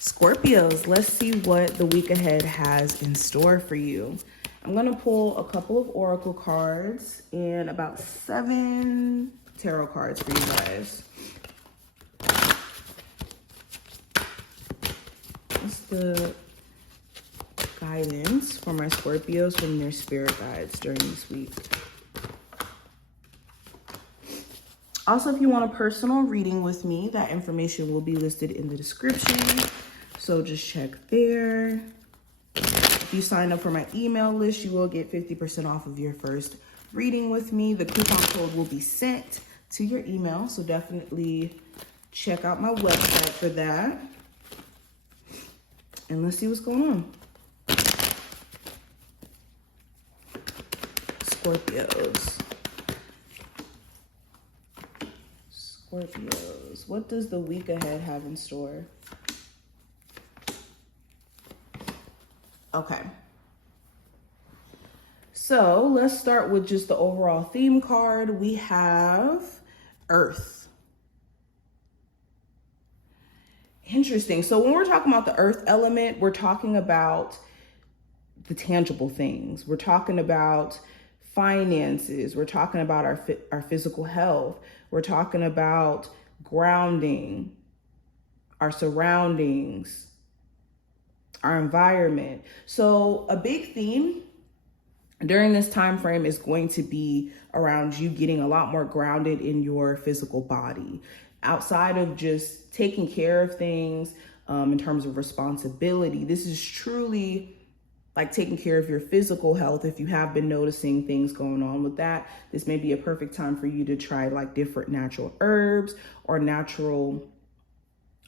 Scorpios, let's see what the week ahead has in store for you. I'm going to pull a couple of oracle cards and about 7 tarot cards for you guys. What's the guidance for my Scorpios from their spirit guides during this week? Also, if you want a personal reading with me, that information will be listed in the description. So just check there. If you sign up for my email list, you will get 50% off of your first reading with me. The coupon code will be sent to your email. So definitely check out my website for that. And let's see what's going on. Scorpios. Scorpios, what does the week ahead have in store? Okay. So let's start with just the overall theme card. We have Earth. Interesting. So when we're talking about the Earth element, we're talking about the tangible things. We're talking about finances. We're talking about our physical health. We're talking about grounding, our surroundings, our environment. So a big theme during this time frame is going to be around you getting a lot more grounded in your physical body, outside of just taking care of things in terms of responsibility. This is truly like taking care of your physical health. If you have been noticing things going on with that, this may be a perfect time for you to try like different natural herbs or natural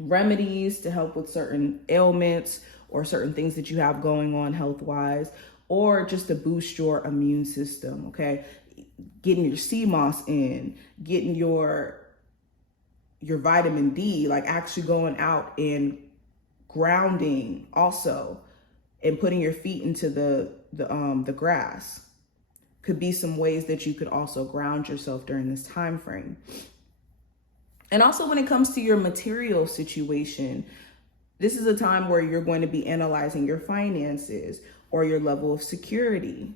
remedies to help with certain ailments or certain things that you have going on health-wise, or just to boost your immune system, okay? Getting your sea moss in, getting your vitamin D, like actually going out and grounding also, and putting your feet into the grass could be some ways that you could also ground yourself during this time frame. And also when it comes to your material situation, this is a time where you're going to be analyzing your finances or your level of security.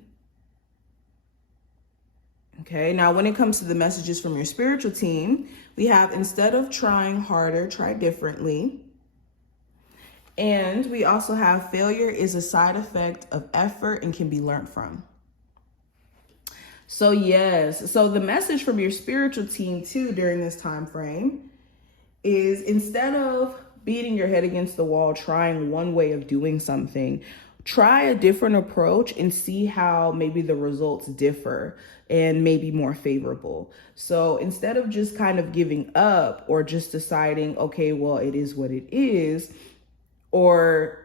Okay, now when it comes to the messages from your spiritual team, we have instead of trying harder, try differently. And we also have failure is a side effect of effort and can be learned from. So yes, so the message from your spiritual team too during this time frame is instead of beating your head against the wall, trying one way of doing something, try a different approach and see how maybe the results differ and maybe more favorable. So instead of just kind of giving up or just deciding, okay, well, it is what it is, or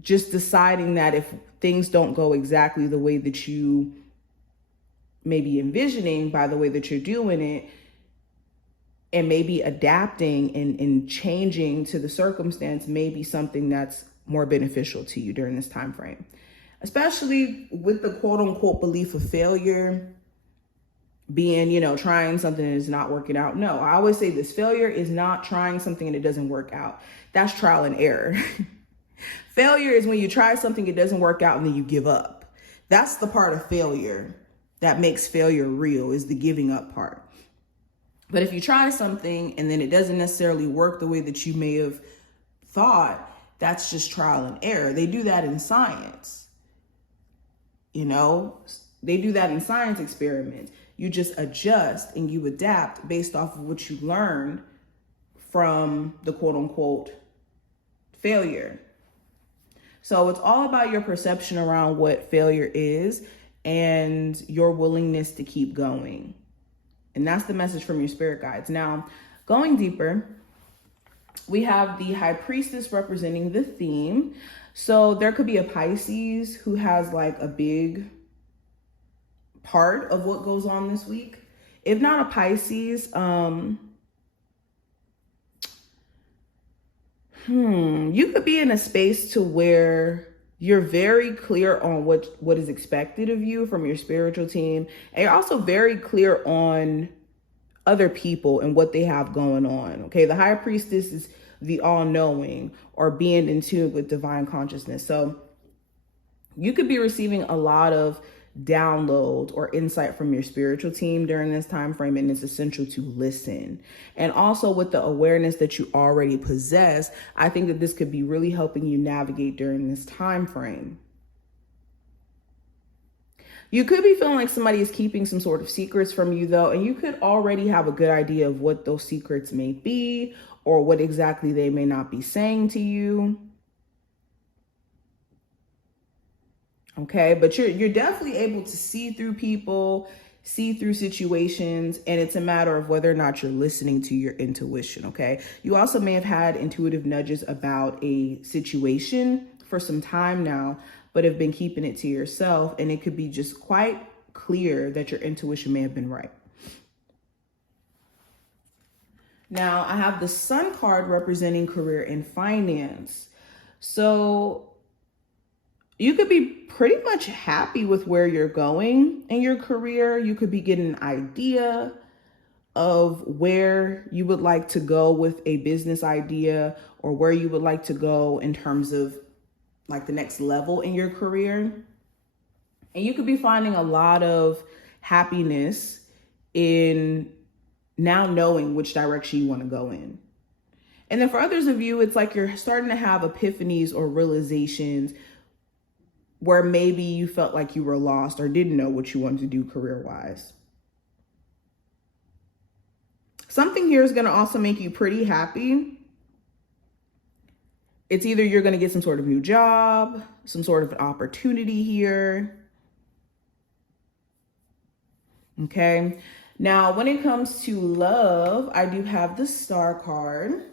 just deciding that if things don't go exactly the way that you may be envisioning by the way that you're doing it, and maybe adapting and changing to the circumstance may be something that's more beneficial to you during this time frame, especially with the quote unquote belief of failure being, trying something and it's not working out. No, I always say this: failure is not trying something and it doesn't work out. That's trial and error. Failure is when you try something, it doesn't work out, and then you give up. That's the part of failure that makes failure real, is the giving up part. But if you try something and then it doesn't necessarily work the way that you may have thought, that's just trial and error. They do that in science. They do that in science experiments. You just adjust and you adapt based off of what you learned from the quote unquote failure. So it's all about your perception around what failure is and your willingness to keep going. And that's the message from your spirit guides. Now, going deeper, we have the High Priestess representing the theme. So there could be a Pisces who has like a big part of what goes on this week. If not a Pisces, you could be in a space to where you're very clear on what is expected of you from your spiritual team. And you're also very clear on other people and what they have going on. Okay, the High Priestess is the all-knowing, or being in tune with divine consciousness. So you could be receiving a lot of download or insight from your spiritual team during this time frame, and it's essential to listen. And also, with the awareness that you already possess, I think that this could be really helping you navigate during this time frame. You could be feeling like somebody is keeping some sort of secrets from you, though, and you could already have a good idea of what those secrets may be or what exactly they may not be saying to you. Okay, but you're definitely able to see through people, see through situations, and it's a matter of whether or not you're listening to your intuition. Okay, you also may have had intuitive nudges about a situation for some time now, but have been keeping it to yourself, and it could be just quite clear that your intuition may have been right. Now, I have the Sun card representing career and finance. So you could be pretty much happy with where you're going in your career. You could be getting an idea of where you would like to go with a business idea, or where you would like to go in terms of like the next level in your career. And you could be finding a lot of happiness in now knowing which direction you want to go in. And then for others of you, it's like you're starting to have epiphanies or realizations where maybe you felt like you were lost or didn't know what you wanted to do career-wise. Something here is going to also make you pretty happy. It's either you're going to get some sort of new job, some sort of an opportunity here. Okay. Now, when it comes to love, I do have the Star card.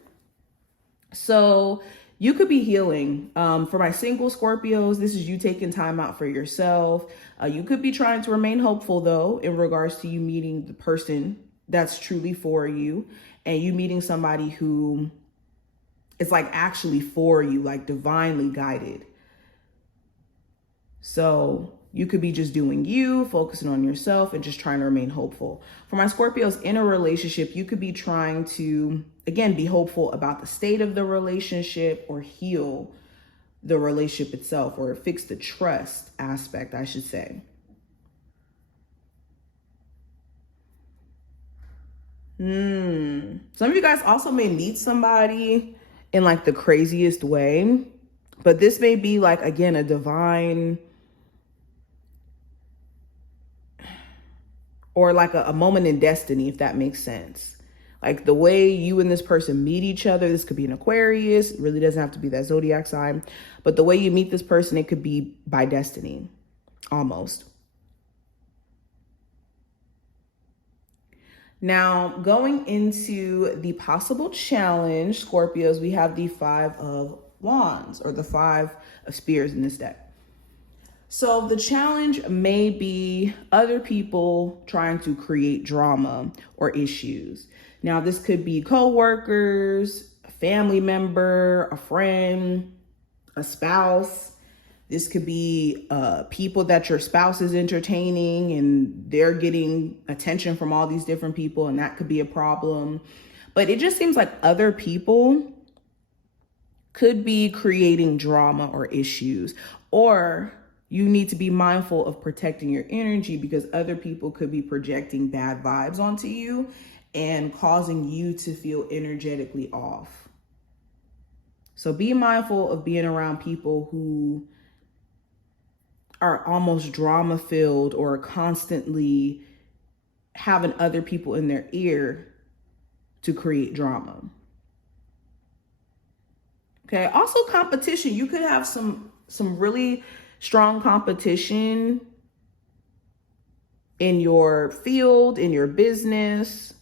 So you could be healing. For my single Scorpios, this is you taking time out for yourself. You could be trying to remain hopeful, though, in regards to you meeting the person that's truly for you, and you meeting somebody who is like actually for you, like divinely guided. So you could be just doing you, focusing on yourself, and just trying to remain hopeful. For my Scorpios in a relationship, you could be trying to, again, be hopeful about the state of the relationship, or heal the relationship itself, or fix the trust aspect, I should say. Some of you guys also may meet somebody in like the craziest way, but this may be like, again, a divine or like a moment in destiny, if that makes sense. Like the way you and this person meet each other, this could be an Aquarius, it really doesn't have to be that zodiac sign, but the way you meet this person, it could be by destiny, almost. Now, going into the possible challenge, Scorpios, we have the 5 of Wands, or the 5 of Spears in this deck. So the challenge may be other people trying to create drama or issues. Now, this could be co-workers, a family member, a friend, a spouse. This could be people that your spouse is entertaining and they're getting attention from all these different people, and that could be a problem. But it just seems like other people could be creating drama or issues, or you need to be mindful of protecting your energy, because other people could be projecting bad vibes onto you and causing you to feel energetically off. So be mindful of being around people who are almost drama filled, or constantly having other people in their ear to create drama. Okay. Also competition. You could have some really strong competition in your field, in your business,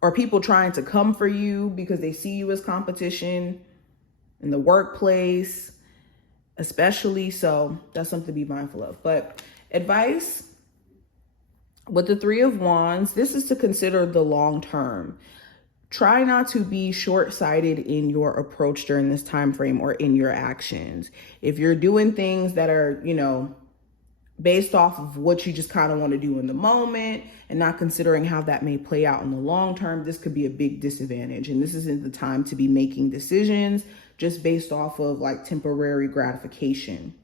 or people trying to come for you because they see you as competition in the workplace, especially. So that's something to be mindful of. But advice with the 3 of Wands, this is to consider the long term. Try not to be short-sighted in your approach during this time frame or in your actions. If you're doing things that are, based off of what you just kind of want to do in the moment and not considering how that may play out in the long term, this could be a big disadvantage. And this isn't the time to be making decisions just based off of like temporary gratification.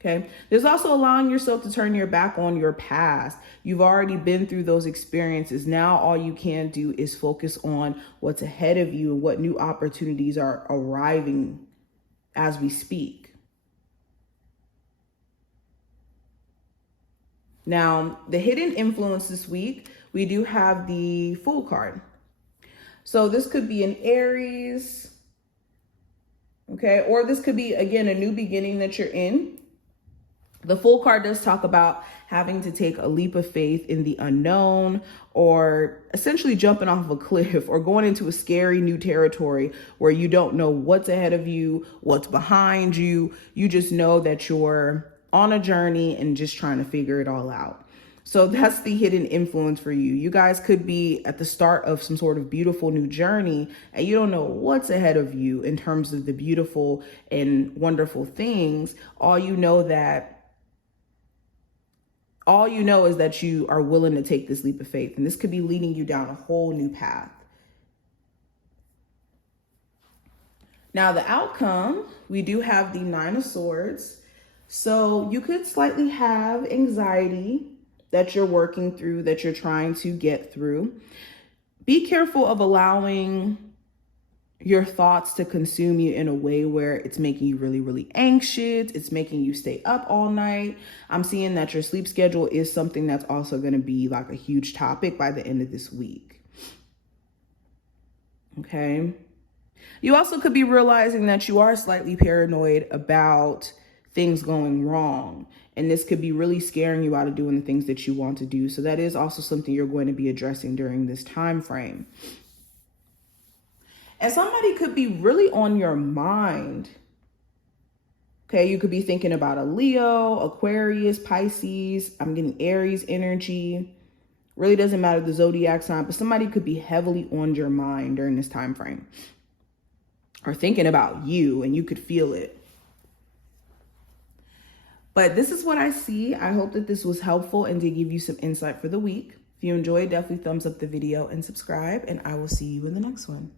Okay. There's also allowing yourself to turn your back on your past. You've already been through those experiences. Now all you can do is focus on what's ahead of you and what new opportunities are arriving as we speak. Now, the hidden influence this week, we do have the Fool card. So this could be an Aries, okay? Or this could be, again, a new beginning that you're in. The Fool card does talk about having to take a leap of faith in the unknown, or essentially jumping off a cliff or going into a scary new territory where you don't know what's ahead of you, what's behind you. You just know that you're on a journey and just trying to figure it all out. So that's the hidden influence for you. You guys could be at the start of some sort of beautiful new journey and you don't know what's ahead of you in terms of the beautiful and wonderful things. All you know is that you are willing to take this leap of faith, and this could be leading you down a whole new path. Now, the outcome, we do have the Nine of Swords. So you could slightly have anxiety that you're working through, that you're trying to get through. Be careful of allowing your thoughts to consume you in a way where it's making you really, really anxious. It's making you stay up all night. I'm seeing that your sleep schedule is something that's also going to be like a huge topic by the end of this week. Okay. You also could be realizing that you are slightly paranoid about things going wrong. And this could be really scaring you out of doing the things that you want to do. So that is also something you're going to be addressing during this time frame. And somebody could be really on your mind. Okay, you could be thinking about a Leo, Aquarius, Pisces. I'm getting Aries energy. Really doesn't matter the zodiac sign, but somebody could be heavily on your mind during this time frame. Or thinking about you, and you could feel it. But this is what I see. I hope that this was helpful and to give you some insight for the week. If you enjoyed, definitely thumbs up the video and subscribe, and I will see you in the next one.